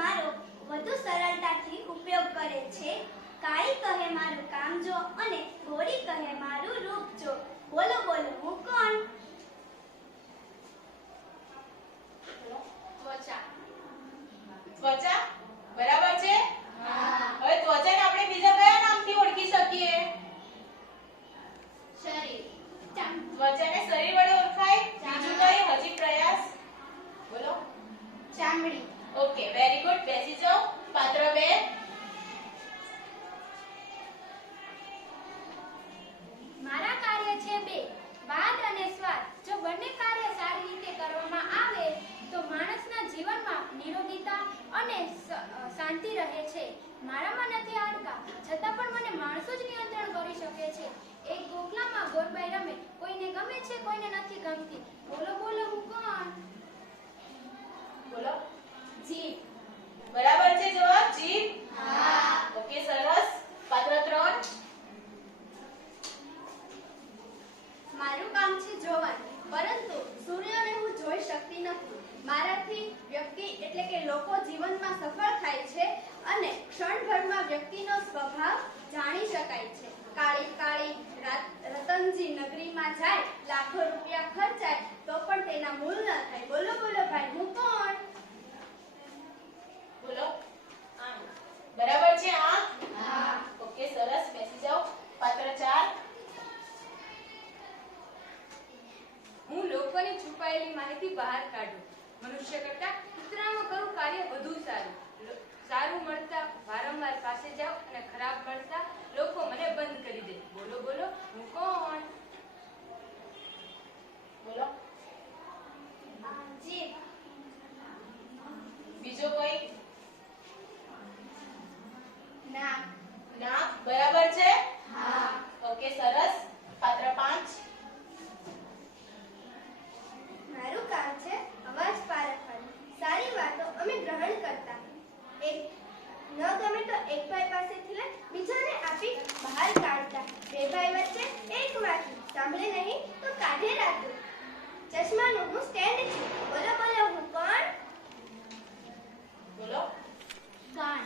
મારો વધુ સરળતાથી ઉપયોગ કરે છે. કાળી કહે મારું કામ જો અને ગોરી કહે મારું રૂપ જો. બોલો બોલો હું કોણ? ત્વચા. ત્વચા બરાબર છે? હા. હવે ત્વચાને આપણે બીજા કયા નામથી ઓળખી શકીએ? શરીર. ત્વચાને શરીર વડે ઓળખાય. બીજું કઈ હજી પ્રયાસ? બોલો. ચામડી. Okay very good. બેસી જાઓ. પાત્ર 2. મારા કાર્ય છે 2, વાદ અને સ્વાદ. જો બંને કાર્ય સારી રીતે કરવામાં આવે તો માણસના જીવનમાં નિરોગીતા અને શાંતિ રહે છે. મારામાં નથી હાડકાં, છતાં પણ મને માણસો જ નિયંત્રણ કરી શકે છે. એક ગોખલામાં ગોરબાઈ રમે, કોઈને ગમે છે, કોઈને નથી ગમતી. બોલો બોલો હું કોણ? બોલો. જીભ. બરાબર છે જવાબ. જીભ. હા. ઓકે સરસ. પાત્ર 3. મારું કામ છે જોવાનું, પરંતુ સૂર્યને હું જોઈ શકતી નથી. મારાથી વ્યક્તિ એટલે કે લોકો જીવનમાં સફળ થાય છે અને ક્ષણભરમાં વ્યક્તિનો સ્વભાવ જાણી શકાય છે. કાળી કાળી રતનજી નગરીમાં જાય, લાખો રૂપિયા ખર્ચાય તો પણ તેના મૂળ ન થાય. બોલો બોલો ભાઈ હું કોણ? બોલો. આંખ. બરાબર છે આંખ. હા. ઓકે સરસ. બેસી જાઓ. પાત્ર 4. હું લોકોની છુપાયેલી માહિતી બહાર કાઢું. મનુષ્ય કરતા કૂતરામાં કરું કાર્ય વધુ સારું. સારું મળતા વારંવાર પાસે જાઉં અને ખરાબ મળતા લોકો મને બંધ કરી દે. બોલો બોલો હું કોણ? બોલો. જીભ. બીજો કોઈ? નાક. નાક. બરાબર છે? હા. ઓકે સરસ. પાત્ર 5. મારું કામ છે અવાજ પારખવાનું. સારી વાતો અમે ગ્રહણ કરતા. એક ન ગમે તો એક ભાઈ પાસેથી લઈ બીજાને આપી બહાર કાઢતા. બે ભાઈ વચ્ચે એકમાંથી સાંભળે નહીં તો કાઢે રાખું. ચશ્માનું હું સ્ટેન્ડ છું. બોલો બોલો હું કોણ? બોલો. કાન.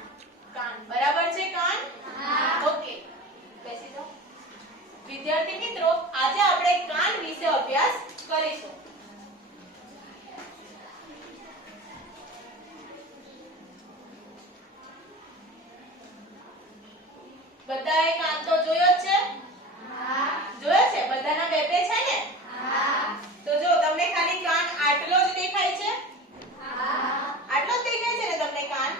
કાન. બરાબર છે કાન. હા. ઓકે બેસી જાઓ. વિદ્યાર્થી મિત્રો આજે આપણે કાન વિશે અભ્યાસ કરીશું. બધાએ કાન તો જોયો જ છે? હા. જોયો છે? બધાના બે બે છે ને? હા. તો જો તમને ખાલી કાન આટલો જ દેખાય છે? હા. આટલો જ દેખાય છે ને તમને કાન?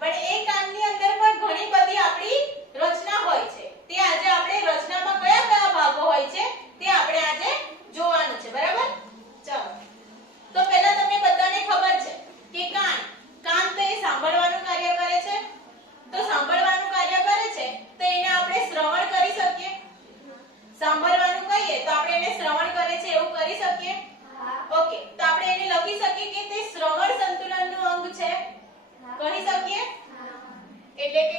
પણ એ કાનની અંદર પણ ઘણી બધી આપણી રચના હોય છે. તે આજે આપણે રચનામાં કયા કયા ભાગો હોય છે તે આપણે આજે જોવાનું છે. બરાબર? ચાલો. તો પહેલા તમને બધાને ખબર છે કે કાન તો એ સાંભળવાનું કાર્ય કરે છે. તો સાંભળવાનું કાર્ય કરે છે તો એને આપણે શ્રવણ કરી શકીએ. સાંભળવાનું કહીએ તો આપણે એને શ્રવણ કરે છે એવું કરી શકીએ. ઓકે તો આપણે એને લખી શકીએ કે તે શ્રવણ સંતુલનનું અંગ છે. કહી શકીએ એટલે કે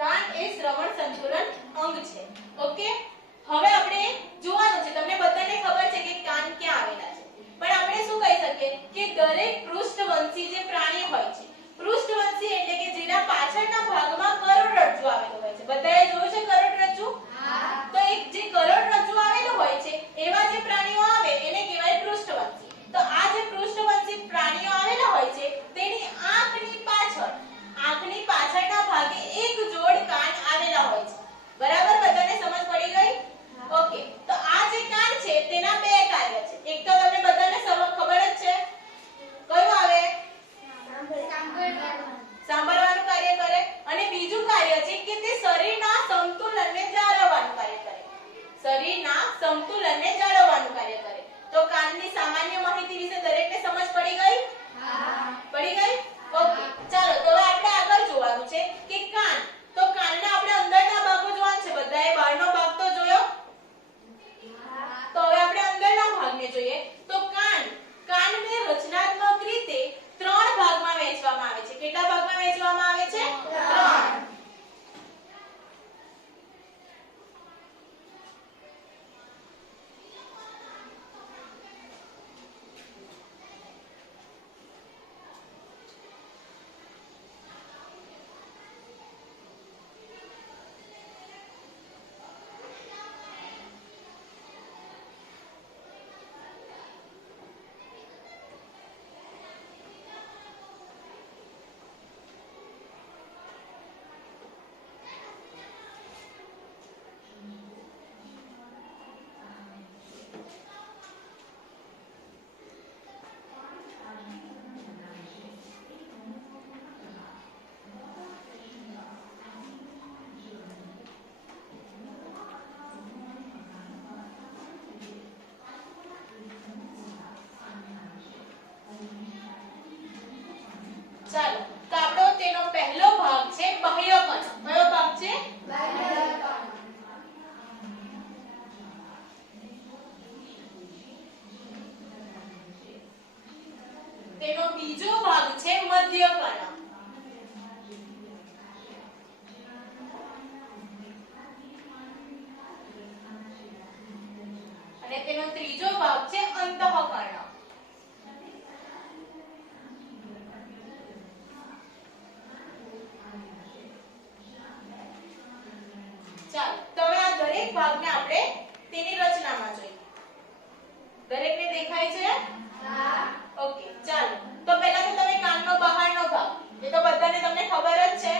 કાન એ શ્રવણ સંતુલન અંગ છે. ઓકે હવે આપણે જોવાનું છે. તમને બધાને ખબર છે કે કાન ક્યાં આવેલા છે. પણ આપણે શું કહી શકીએ કે દરેક પૃષ્ઠવંશી જે પ્રાણી હોય છે, પૃષ્ઠવંશી એટલે કે જેના પાછળના ભાગમાં કરોડરજ્જુ આવેલું હોય છે. બધાએ જોયું છે કરોડરજ્જુ? હા. તો એક જે કરોડરજ્જુ આવેલું હોય છે એવા જે પ્રાણીઓ આવે એને કહેવાય પૃષ્ઠવંશી. તો આ જે પૃષ્ઠવંશી પ્રાણીઓ આવેલા હોય છે તેની આંખની પાછળના ભાગે એક જોડ કાન આવેલા હોય છે. બરાબર? બધાને સમજ પડી ગઈ? ઓકે તો આ જે કાન છે તેના બે કાર્ય છે. એક તો તમને બધાને ખબર જ છે. કયું આવે? ચાલો તો આપણો તેનો પહેલો ભાગ છે બાહ્યકર્ણ. કયો ભાગ છે? તેનો બીજો ભાગ છે મધ્યકર્ણ. અને તેનો ત્રીજો ભાગ છે અંતઃકર્ણ. ચાલો તો હવે આ દરેક ભાગને આપણે તેની રચનામાં જોઈએ. દરેકને દેખાય છે? હા. ઓકે ચાલો તો પહેલા તો તમે કાનનો બહારનો ભાગ, એ તો બધાને તમને ખબર જ છે.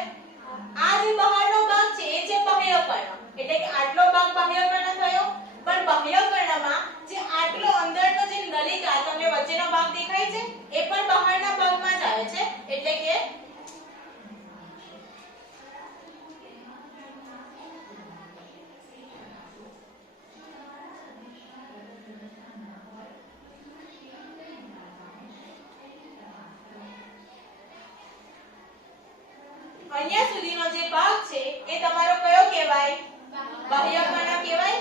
આ જે બહારનો ભાગ છે એ છે બાહ્યકર્ણ, એટલે કે આટલો ભાગ બાહ્યકર્ણ થયો. પણ બાહ્યકર્ણમાં જે આટલો અંદરનો જે નલિકા તમને વચ્ચેનો ભાગ દેખાય છે એ પણ બહારના ભાગમાં જ આવે છે, એટલે કે અહીંયા સુધીનો જે ભાગ છે એ તમારો કયો કહેવાય? બાહ્યકર્ણ કહેવાય.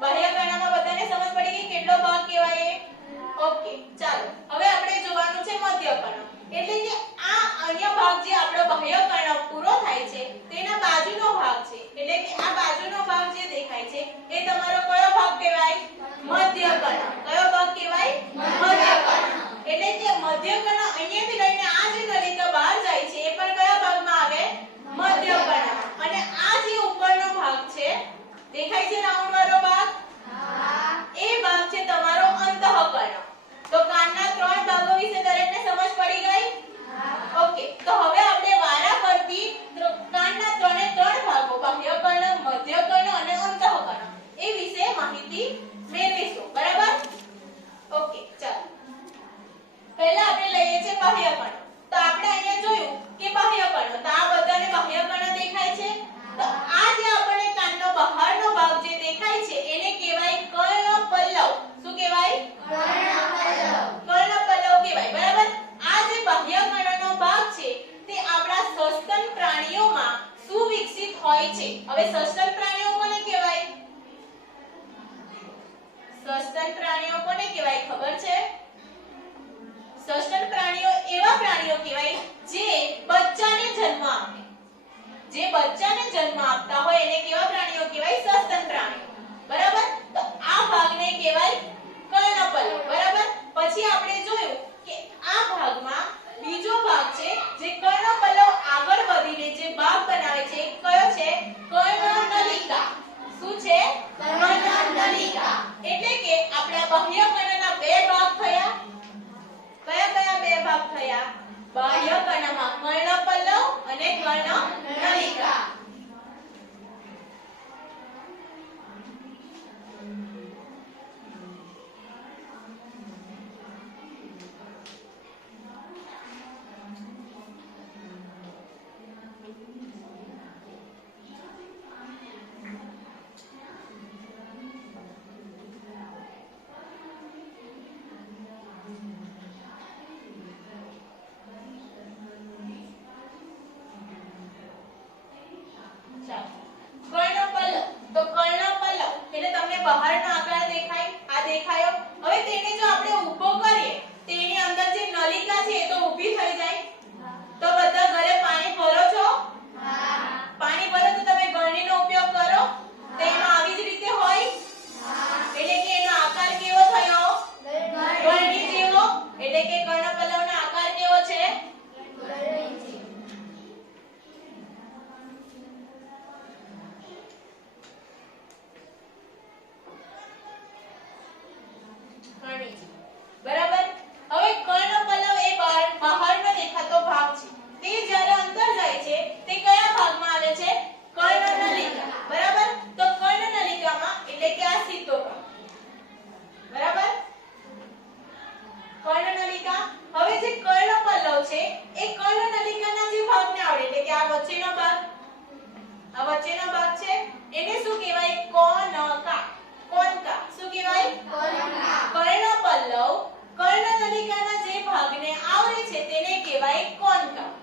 બાહ્યકર્ણમાં બધાને સમજ પડી ગઈ કેટલો ભાગ કહેવાય? ઓકે ચાલો હવે આપણે જોવાનું છે મધ્યકર્ણ, એટલે કે આ અહીંયા ભાગ જે આપણો બાહ્યકર્ણ પૂરો થાય છે તેના બાજુનો ભાગ છે, એટલે કે આ બાજુનો ભાગ જે દેખાય છે એ તમારો કયો ભાગ કહેવાય? મધ્યકર્ણ. કયો ભાગ કહેવાય? મધ્યકર્ણ. એટલે કે મધ્યકર્ણ અહીંયાથી લઈને આ જે નલિકા બહાર જાય છે એ પણ કયા ભાગમાં આવે? મધ્યકર્ણમાં. અને આ જે ઉપરનો ભાગ છે દેખાય છે રાઉન્ડ વાળો ભાગ? હા. એ ભાગ છે તમારો અંતઃકર્ણ. તો કાનના ત્રણ ભાગો વિશે દરેકને સમજ પડી ગઈ? હા. ઓકે તો હવે આપણે વારાફરતી કાનના ત્રણે ત્રણ ભાગો બાહ્યકર્ણ, મધ્યકર્ણ અને અંતઃકર્ણ એ વિશે માહિતી મેળવીશું. બરાબર? ઓકે ચાલો પહેલા આપણે લઈએ છીએ બાહ્યકર્ણ. તો આપણે અહીંયા જોયું કે બાહ્યકર્ણ, તો આ બધાને બાહ્યકર્ણ દેખાય છે. તો આ જે આપણને કાનનો બહારનો ભાગ જે દેખાય છે એને કહેવાય કર્ણપલ્લવ. શું કહેવાય? કર્ણપલ્લવ કહેવાય. બરાબર? આ જે બાહ્યકર્ણનો ભાગ છે તે આપણા સસ્તન પ્રાણીઓમાં સુવિકસિત હોય છે. હવે સસ્તન પ્રાણીઓ કોને કહેવાય? સસ્તન પ્રાણીઓ કોને કહેવાય ખબર છે? સસ્તન પ્રાણીઓ એવા પ્રાણીઓ કહેવાય જે બચ્ચાને જન્મ આપે. જે બચ્ચાને જન્મ આપતા હોય એને કેવા પ્રાણીઓ કહેવાય? સસ્તન પ્રાણીઓ. બરાબર? તો આ ભાગને કહેવાય કર્ણપલ્લવ. બરાબર? પછી આપણે જોયું કે આ ભાગમાં બીજો ભાગ છે જે કર્ણપલ્લવ આગળ વધીને જે ભાગ બનાવે છે કયો છે? કર્ણનલિકા. શું છે? કર્ણનલિકા. એટલે કે આપણા બાહ્યકર્ણના બે ભાગ થયા. કયા કયા બે ભાગ થયા? બાહ્યકર્ણમાં કર્ણપલ્લવ અને કર્ણનલિકા. કહેવાય કોન્કાવ.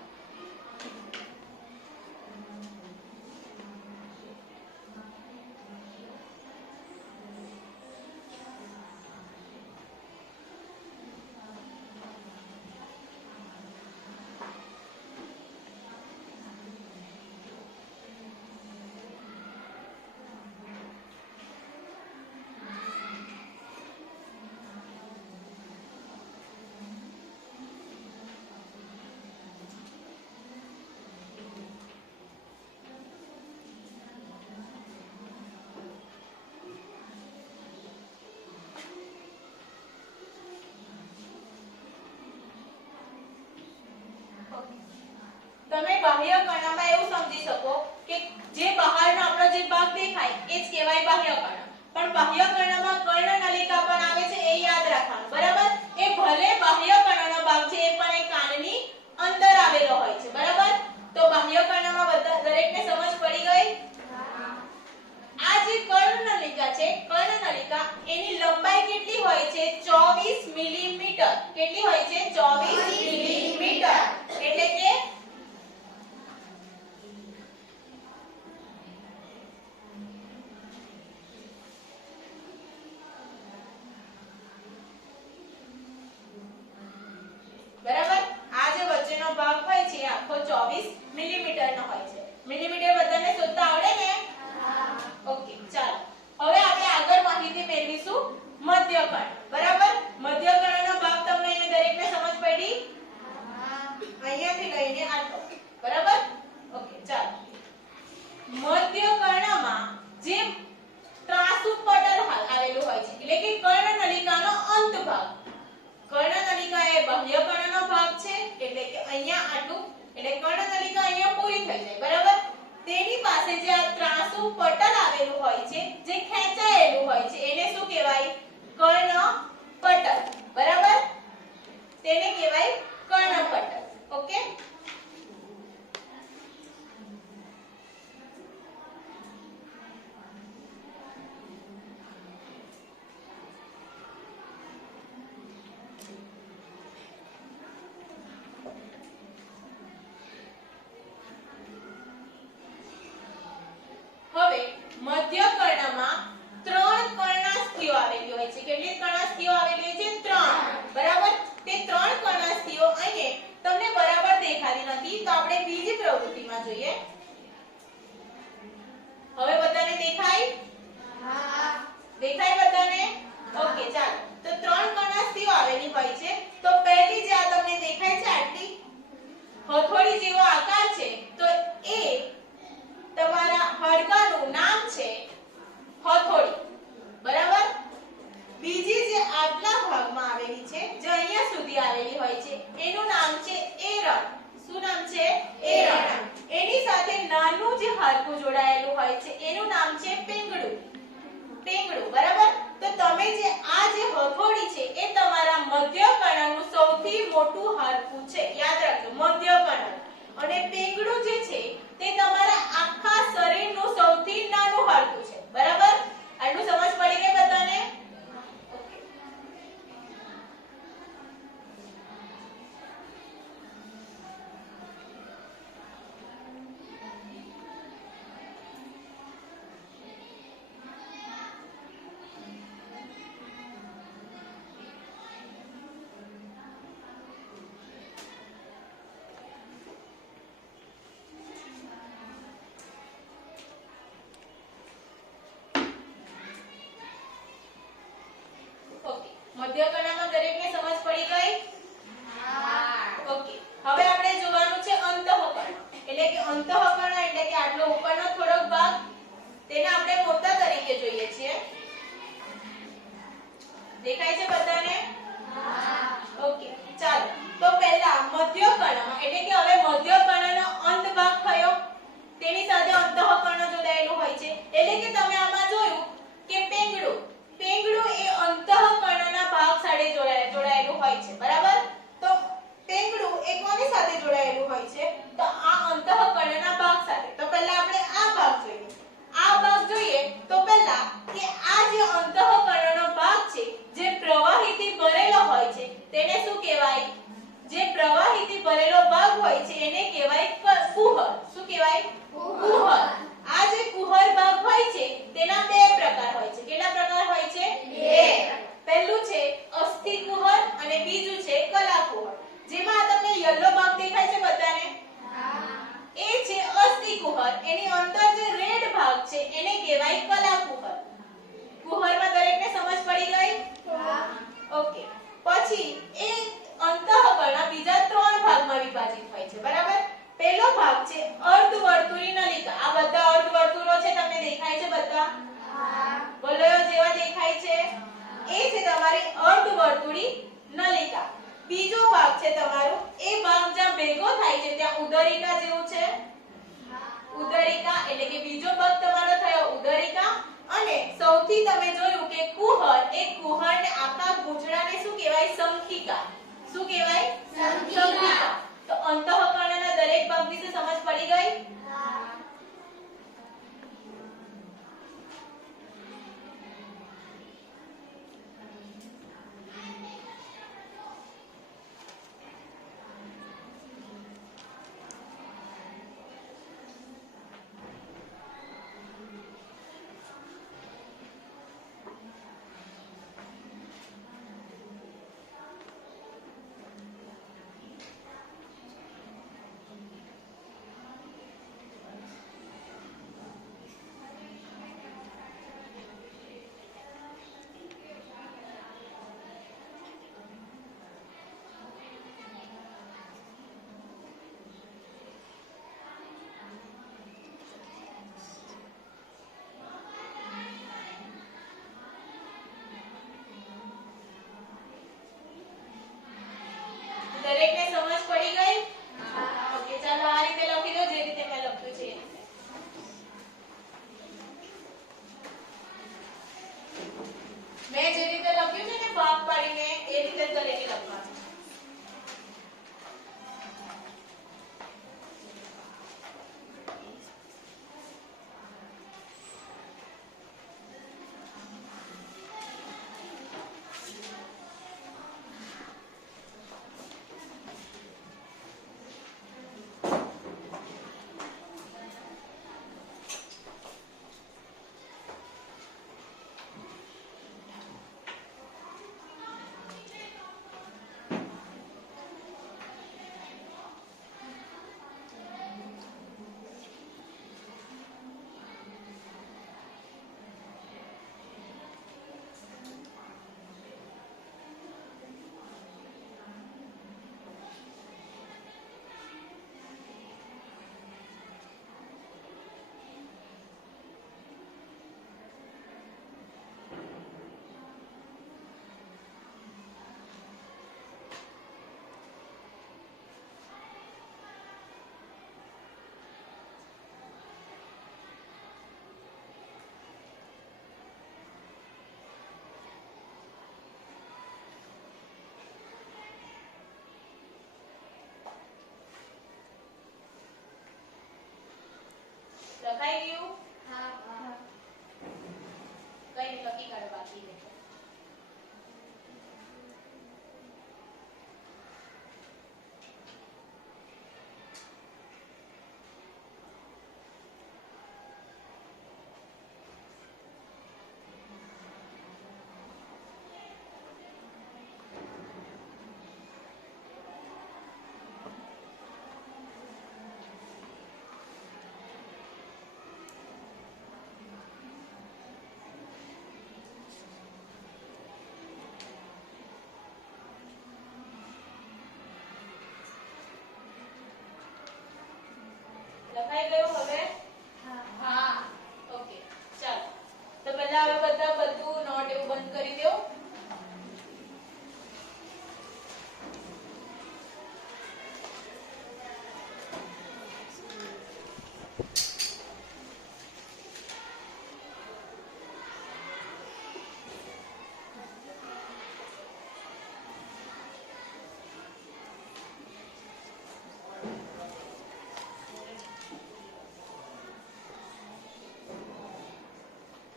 તમે બાહ્ય કર્ણમાં એવું સમજી શકો કે જે બહારનો આપણો જે ભાગ દેખાય એ જ કહેવાય બાહ્ય કર્ણ. પણ બાહ્ય કર્ણમાં કર્ણનલિકા પણ આવે છે, એ યાદ રાખવાનું, બરાબર? એ ભલે બાહ્ય કર્ણનો ભાગ છે, એ પણ એ કાનની અંદર આવેલો હોય છે, બરાબર? તો બાહ્ય કર્ણમાં બધા દરેકને સમજ પડી ગઈ? આ જે કર્ણનલિકા છે, કર્ણનલિકા એની લંબાઈ કેટલી હોય છે? 24 મિલીમીટર. કેટલી હોય છે? 24 મિલીમીટર. એટલે કે બરાબર, આ જે વચ્ચેનો ભાગ હોય છે એ આખો 24 મિલીમીટરનો હોય છે. મિલીમીટર બધાને શોધતા આવડે ને? ઓકે, ચાલો હવે આપણે આગળ માહિતી મેળવીશું મધ્યકર્ણ. બરાબર, મધ્યકર્ણનો ભાગ તમને અહીંયા દરેકને સમજ પડી? અહીંયાથી લઈને આટલો. બરાબર, ઓકે, ચાલો. મધ્યકર્ણમાં જે ત્રાંસુ પટલ આવેલું હોય છે, એટલે કે કર્ણનલિકાનો અંત ભાગ. કર્ણનલિકા એ બાહ્ય કર્ણનો ભાગ છે, એટલે કે અહીંયા આટલું, એટલે કર્ણનલિકા અહીંયા પૂરી થઈ જાય, બરાબર? તેની પાસે જે આ ત્રાંસુ પટલ આવેલું હોય છે, જે ખેંચાયેલું હોય છે, એને શું કહેવાય? કર્ણપટલ. બરાબર, તેને કહેવાય કર્ણપટલ. ઓકે, હવે મધ્યકર્ણમાં 3 કર્ણાસ્થિઓ આવેલી હોય છે. કેટલી કર્ણાસ્થિઓ આવેલી હોય છે? 3. બરાબર, તે 3 કર્ણાસ્થિઓ અહીં તમને બરાબર દેખાતી નથી, તો આપણે બીજી પ્રવૃત્તિમાં જોઈએ. હવે બધાને દેખાય? દેખાય બધાને? ઓકે, ચાલો. તો 3 કર્ણાસ્થિઓ આવેલી હોય છે. તો પહેલી જે આ તમને દેખાય છે આટલી હથોડી જેવો આકાર છે, તો એ તમારા હાડકાનું નામ છે હથોડી. બરાબર, બીજી જે આટલા ભાગમાં આવેલી છે, જે અહીંયા સુધી આવેલી હોય છે, એનું નામ છે એરણ. શું નામ છે? એરણ. એની સાથે નાનું જે હાડકું જોડાયેલું હોય છે, એનું નામ છે પેંગડું. પેંગડું. બરાબર, તો તમે જે આ જે હથોડી છે, એ તમારા મધ્યકર્ણનું સૌથી મોટું હાડકું છે. યાદ રાખજો, મધ્યકર્ણ. અને પેંગડું જે છે તે તમારા આખા શરીરનું સૌથી નાનું હાડકું છે. બરાબર, આટલું સમજ પડી ગઈ બધાને? ઓકે, મધ્યકર્ણમાં દરેકને સમજ પડી ગઈ? ઓકે, હવે આપણે જોવાનું છે અંતઃકર્ણ. એટલે કે અંતઃકર્ણ એટલે કે આટલો ઉપરનો થોડોક ભાગ, તેને આપણે મોટા તરીકે જોઈએ છીએ. દેખાય છે બધાને? ઓકે, ચાલો. તો પહેલા મધ્યકર્ણમાં, એટલે કે હવે મધ્યકર્ણનો અંત ભાગ થયો, તેની સાથે અંતઃકર્ણ જોડાયેલું હોય છે. એટલે કે તમે આમાં જોયું કે પેંગડું. પેંગડું એ અંતઃકર્ણના ભાગ સાથે જોડાયેલું હોય છે. બરાબર, તો પેંગડું એ કોની સાથે જોડાયેલું હોય છે? તો આ અંતઃકર્ણના ભાગ સાથે. તો પહેલા આપણે આ ભાગ જોઈએ. આ ભાગ જોઈએ તો પહેલા કે આ જે અંતઃકર્ણનો ભાગ છે, જે પ્રવાહીથી ભરેલો હોય છે, તેને શું કહેવાય? જે પ્રવાહીથી ભરેલો ભાગ છે તમારો એ ભાગ જ્યાં ભેગો થાય છે ત્યાં ઉદરિકા જેવું છે ઉદરિકા એટલે કે બીજો ભાગ તમારો થયો ઉદરિકા અને સૌથી તમે જોયું કે કુહર એ કુહરને આખા ગૂંચળાને શું કહેવાય સંખિકા શું કહેવાય સંખિકા તો અંતઃકર્ણના દરેક ભાગ વિશે સમજ પડી ગઈ દરેકને સમજ પડી ગઈ ઓકે ચાલો આ રીતે લખી દો જે રીતે મેં લખ્યું છે એ રીતે મેં જે રીતે લખ્યું છે ને ભાગ પાડીને એ રીતે જ દરેકે લખવાનું લખાઈ ગયું કઈ નહીં લખી કાઢો બાકી છે લખાઈ ગયું હવે હા ઓકે ચાલો તો પહેલા હવે બધું નોટ એવું બંધ કરી દો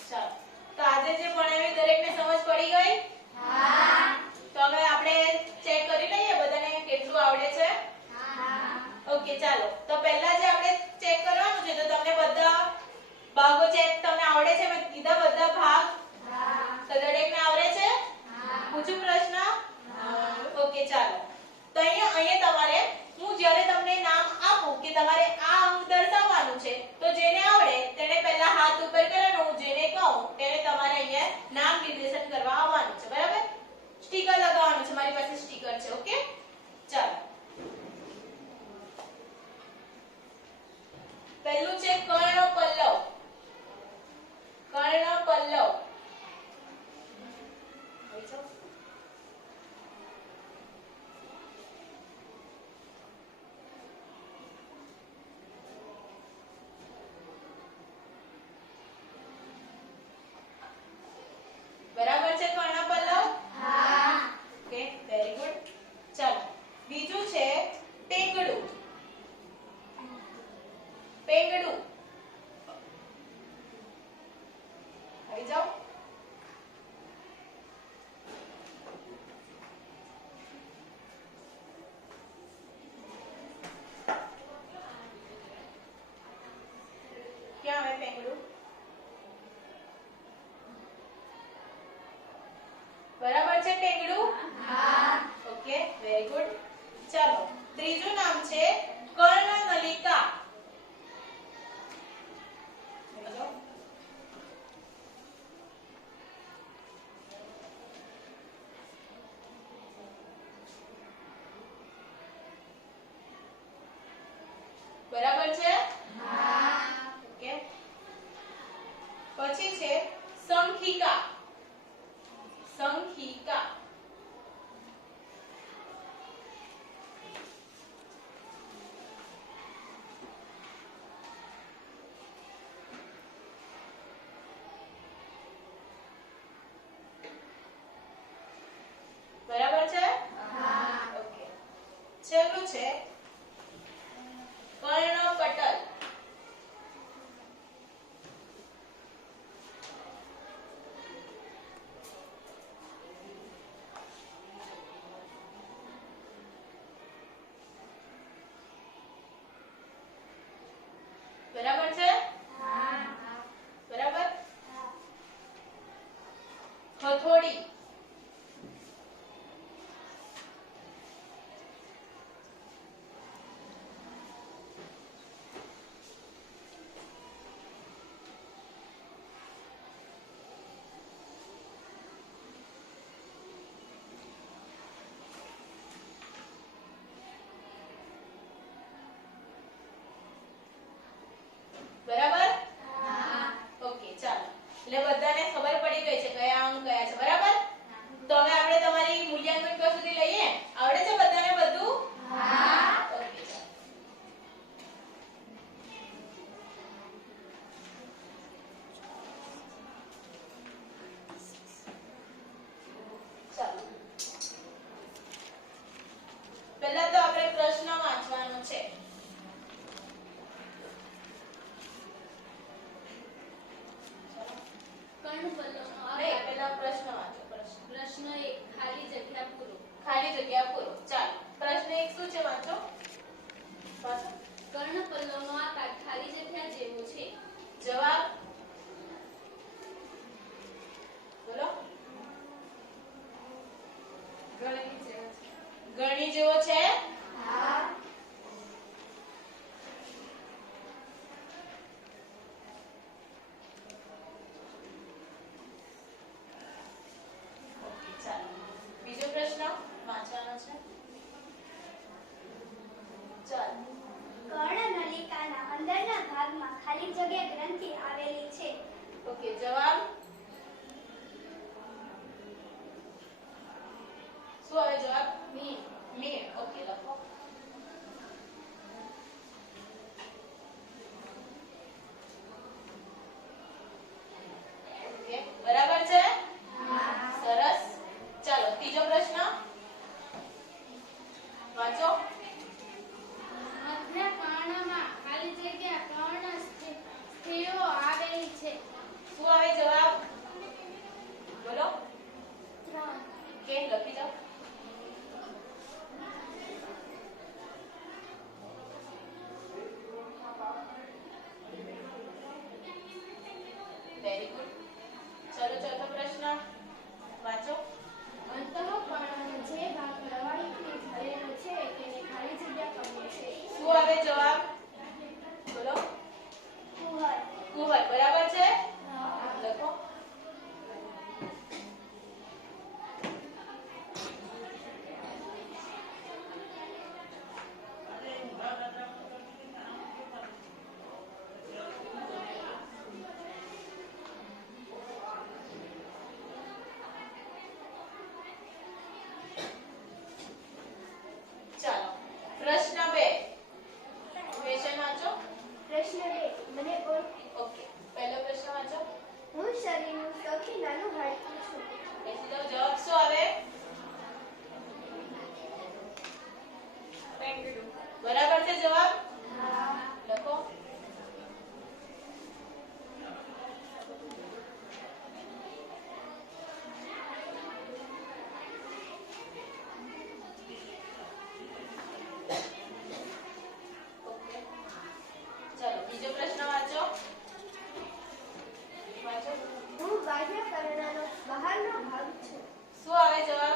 ચાલો તો આજે જે ભણાવ્યું દરેકને સમજ પડી ગઈ હા તો હવે આપણે ચેક કરી લઈએ બધાને કેટલું આવડે છે હા ઓકે ચાલો તો પહેલા જે આપણે ચેક કરવાનું છે તો તમને બધા ભાગો ચેક તમને આવડે છે મેં કીધા બધા ભાગ હા તો દરેકને આવડે છે હા પૂછું પ્રશ્ન હા ઓકે ચાલો તો અહીંયા તમારે હું જ્યારે તમને નામ આપું કે તમારે આ અંક દર્શાવવાનું છે તો જેને આવડે તેને પહેલા હાથ ઉપર કરવાનું જેને કહું તેને તમારે અહીંયા નામ નિર્દેશન કરવા આવવાનું છે બરાબર સ્ટીકર લગાવવાનું છે મારી પાસે સ્ટીકર છે ઓકે ચાલો પહેલું છે કર્ણ પલ્લવ ચાલો ત્રીજું નામ છે કર્ણનલિકા. બોલો. બરાબર છે? ઓકે. પછી છે સંખિકા. સંખિકા. બરાબર છે? ઓકે. છેલ્લું છે કર્ણપટલ. બરાબર છે? બરાબર. હથોડી. બરાબર? ઓકે ચાલો. એટલે બધાને ખબર પડી ગઈ છે કયા અંક કયા છે. બરાબર? તો હવે આપણે તમારી મૂલ્યાંકન ક્યાં સુધી લઈએ? આવડે છે બધાને બધું? ઓકે ચાલો. ચાલો. પહેલા તો આપણે પ્રશ્ન વાંચવાનો છે. કર્ણપલ્લવનો નહીં, પહેલા પ્રશ્ન વાંચો. પ્રશ્ન 1 ખાલી જગ્યા પૂરો. ખાલી જગ્યા પૂરો. ચાલો. પ્રશ્ન 1 શું છે વાંચો. વાંચો. કર્ણપલ્લવનો આકાર ખાલી જગ્યા જેવો છે. જવાબ બોલો. ગણી જેવો છે. ઓકે ચાલો. બીજો પ્રશ્ન વાંચવાનો છે. ચાલો. કર્ણનલિકાના અંદરના ભાગમાં ખાલી જગ્યા ગ્રંથિ આવેલી છે. ઓકે જવાબ શું આવે જવાબ? મીણ. ઓકે લખો. ઓકે બરાબર છે? સરસ. ચાલો ત્રીજો પ્રશ્ન વાંચો. મધ્ય કર્ણમાં ખાલી જગ્યા કર્ણ સ્થિતિઓ આવેલી છે. શું આવે જવાબ? બોલો. 3 કે લખી જાઓ. Very good. ચલો ચોથો પ્રશ્ન વાંચો. અંતઃકર્ણનો જે ભાગ પ્રવાહીથી ભરેલો છે તેને ખાલી જગ્યા કહે છે. શું આવે જવાબ? બોલો. કુહર. બરાબર છે? લખો. ચાલો પ્રશ્ન 2 ક્વેશ્ચન વાંચો. પ્રશ્ન 2 મને ઓકે પહેલો પ્રશ્ન વાંચો. હું શરીરનું સૌથી નાનું હાડકું છું. બેસી જાઓ. જવાબ શું આવે? બરાબર છે જવાબ? લખો. ઓકે ચાલો બીજો પ્રશ્ન વાંચો. વાંચો. હું બાહ્ય કર્ણનો બહારનો ભાગ છું. શું આવે જવાબ?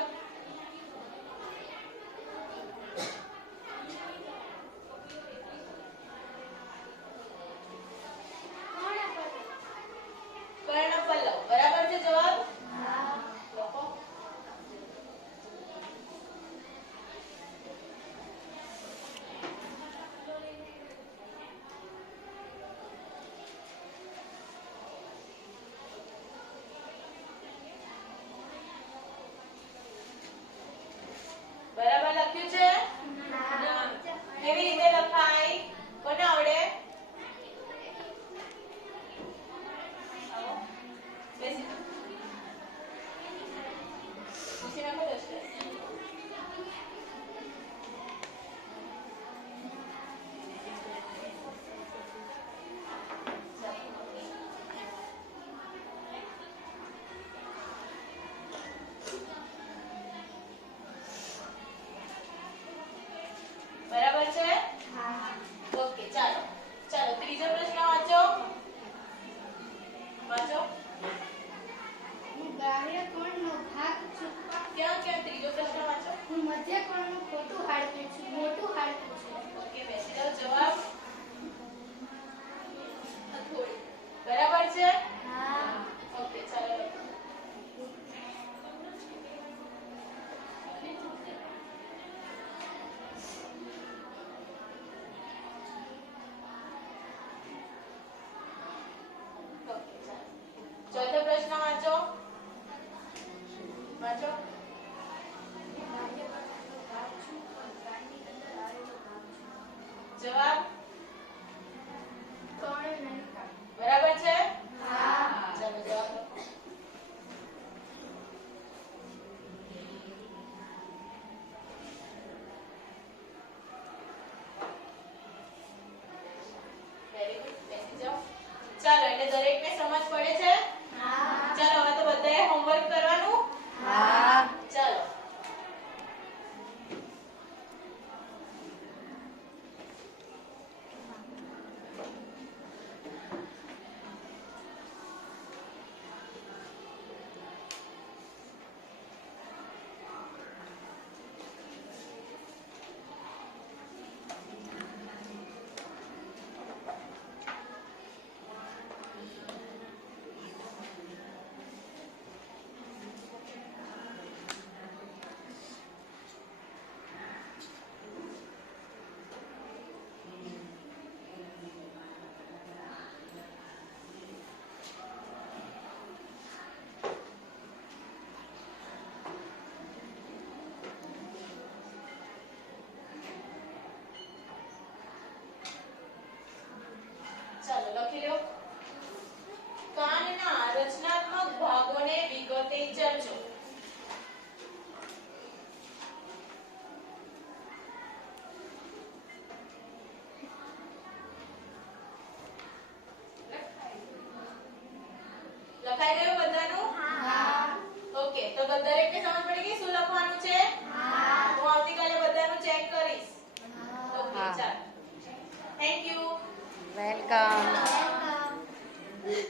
જવાબ